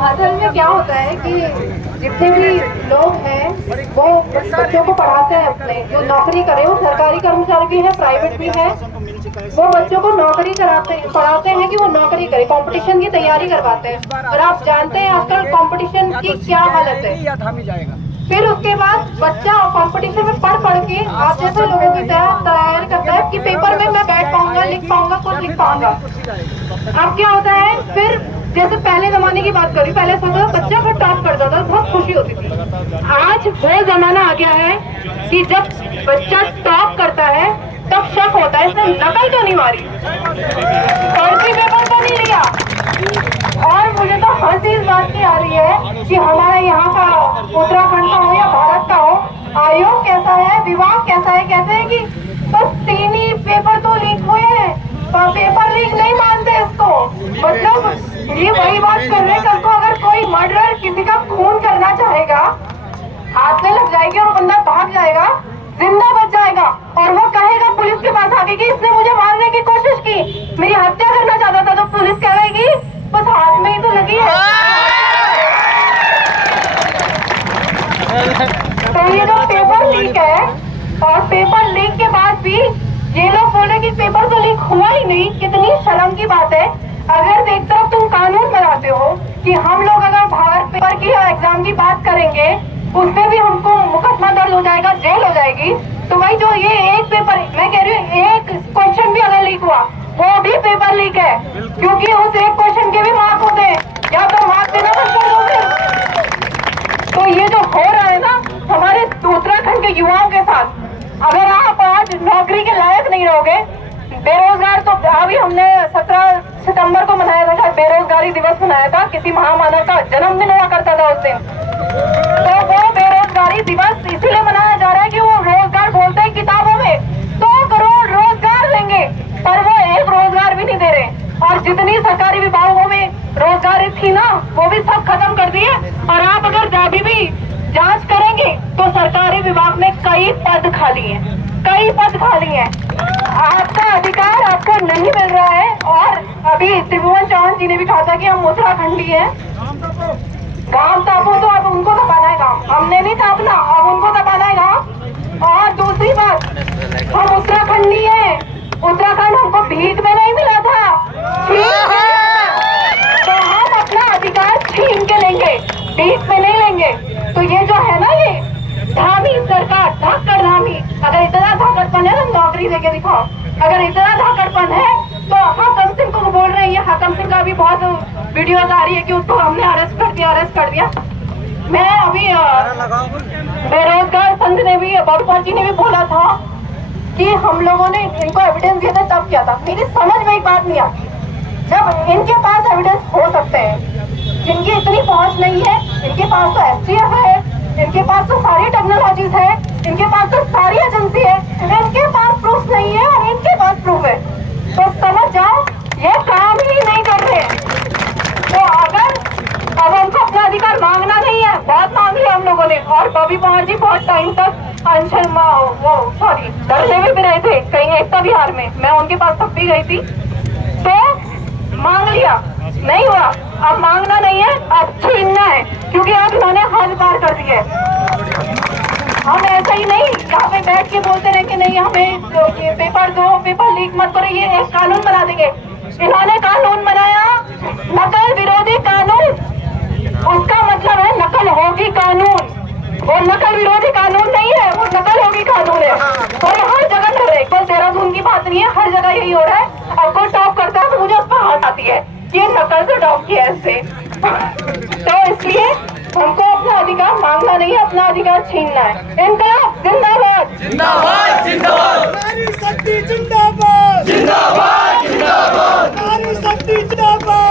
असल में क्या होता है कि जितने भी लोग हैं वो बच्चों को पढ़ाते हैं, अपने जो नौकरी करे, वो सरकारी कर्मचारी भी है, प्राइवेट भी है, वो बच्चों को नौकरी पढ़ाते हैं कि वो नौकरी करे, कंपटीशन की तैयारी करवाते हैं। और आप जानते हैं आजकल कंपटीशन की क्या हालत है। फिर उसके बाद बच्चा कंपटीशन में पढ़ के आप जैसे लोगों की तैयारी करता है कि पेपर में मैं बैठ पाऊंगा, लिख पाऊंगा, कुछ लिख पाऊंगा। अब क्या होता है, फिर जैसे पहले जमाने की बात करी, पहले सोचो बच्चा फिर टॉप करता था, बहुत खुशी होती थी। आज वो जमाना आ गया है कि जब बच्चा टॉप करता है तब शक होता है इसने नकल तो नहीं मारी, फर्जी पेपर तो नहीं लिया। और मुझे तो हंसी इस बात की आ रही है कि हमारे यहाँ का उत्तराखंड का हो या भारत का हो, आयोग कैसा है, विभाग कैसा है, कहते हैं कि बस 3 ही पेपर तो लीक हुए हैं, पेपर लीक नहीं मानते इसको। मतलब ये वही बात कर रहे हैं, कल को अगर कोई मर्डर किसी का खून करना चाहेगा, हाथ में लग जाएगी और बंदा भाग जाएगा, जिंदा बच जाएगा, और वो कहेगा पुलिस के पास आके कि इसने मुझे मारने की कोशिश की, मेरी हत्या करना चाहता था, तो पुलिस कहेगी बस हाथ में ही तो लगी है। तो ये जो पेपर लीक है, और पेपर लीक के बाद भी ये लोग बोले कि पेपर तो लीक हुआ ही नहीं, कितनी शर्म की बात है। अगर एक तरफ तुम कानून बनाते हो कि हम लोग अगर बाहर पेपर की एग्जाम की बात करेंगे उसमें भी हमको मुकदमा दर्ज हो जाएगा, जेल हो जाएगी, तो भाई जो ये एक पेपर, मैं कह रही हूँ एक क्वेश्चन भी अगर लीक हुआ वो भी पेपर लीक है, क्योंकि उस एक क्वेश्चन के भी मार्क होते हैं, या तो मार्क देना बंद कर दोगे। तो ये जो हो रहा है ना हमारे उत्तराखंड के युवाओं के साथ, अगर आप आज नौकरी के लायक नहीं रहोगे, बेरोजगार, तो अभी हमने 17 सितंबर को मनाया था, बेरोजगारी दिवस मनाया था, किसी महामानव का जन्मदिन हुआ करता था उस दिन। तो वो बेरोजगारी दिवस इसीलिए मनाया जा रहा है कि वो रोजगार बोलते हैं किताबों में 100 करोड़ रोजगार देंगे, पर वो एक रोजगार भी नहीं दे रहे। और जितनी सरकारी विभागों में रोजगार थी ना, वो भी सब खत्म कर दिए। और आप अगर अभी भी जांच करेंगे तो सरकारी विभाग में कई पद खाली हैं, कई पद खाली हैं। आपका अधिकार आपको नहीं मिल रहा है। और अभी त्रिभुवन चौहान जी ने भी कहा था कि हम उत्तराखंडी हैं, गांव तापो, तो अब उनको दबाना है गांव, हमने नहीं तापना, अब उनको दबाना है गांव। और दूसरी बात, हम उत्तराखंडी हैं, उत्तराखंड हमको भीख में नहीं मिला था, तो हम अपना अधिकार छीन के लेंगे, भीख में नहीं लेंगे। तो ये जो है ना, ये धामी सरकार, धाकड़ धामी, अगर इतना धाकड़पन है तो नौकरी देके दिखाओ। अगर इतना धाकड़पन है तो हाकम सिंह को बोल रहे हैं, ये हाकम सिंह का भी बहुत वीडियोस आ रही है कि उसको हमने अरेस्ट कर दिया। मैं अभी बेरोजगार संघ ने भी, बाबूपाल जी ने भी बोला था कि हम लोगों ने इनको एविडेंस दिया था, तब किया था। मेरी समझ में एक बात नहीं आती, जब इनके पास एविडेंस हो सकते हैं, जिनकी इतनी पहुंच नहीं है, इनके पास तो STF है, इनके पास तो सारी टेक्नोलॉजीज है, इनके पास तो सारी एजेंसी है, इनके पास प्रूफ नहीं है और इनके पास प्रूफ है, तो समझ जाओ ये काम ही नहीं कर रहे। तो अगर अब हमको अपना अधिकार मांगना नहीं है, बहुत मांग लिया हम लोगों ने। और बॉबी पवार जी बहुत टाइम तक अनशन धरने में भी रहे थे, कहीं एकता विहार में, मैं उनके पास तब भी गई थी। तो मांग लिया, नहीं हुआ, अब मांगना नहीं है, अब छीनना है, क्योंकि अब इन्होंने हद पार कर दी है। हम ऐसा ही नहीं यहाँ पे बैठ के बोलते रहे कि नहीं हमें ये पेपर दो, पेपर लीक मत करो, ये एक कानून बना देंगे। इन्होंने कानून बनाया नकल विरोधी कानून, उसका मतलब है नकल होगी कानून, वो नकल विरोधी कानून नहीं है, वो नकल होगी कानून है। और ये हर जगह कर रहे हैं, केवल देहरादून की बात नहीं है, हर जगह यही हो रहा है। अब कोई टॉप करता है तो मुझे उस पर हंस आती है, ये नकल से टॉप किया ऐसे। तो इसलिए हमको अपना अधिकार मांगना नहीं है, अपना अधिकार छीनना है। इनकलाब जिंदाबाद, जिंदाबाद जिंदाबाद, नारी शक्ति जिंदाबाद, जिंदाबाद जिंदाबाद, नारी शक्ति जिंदाबाद।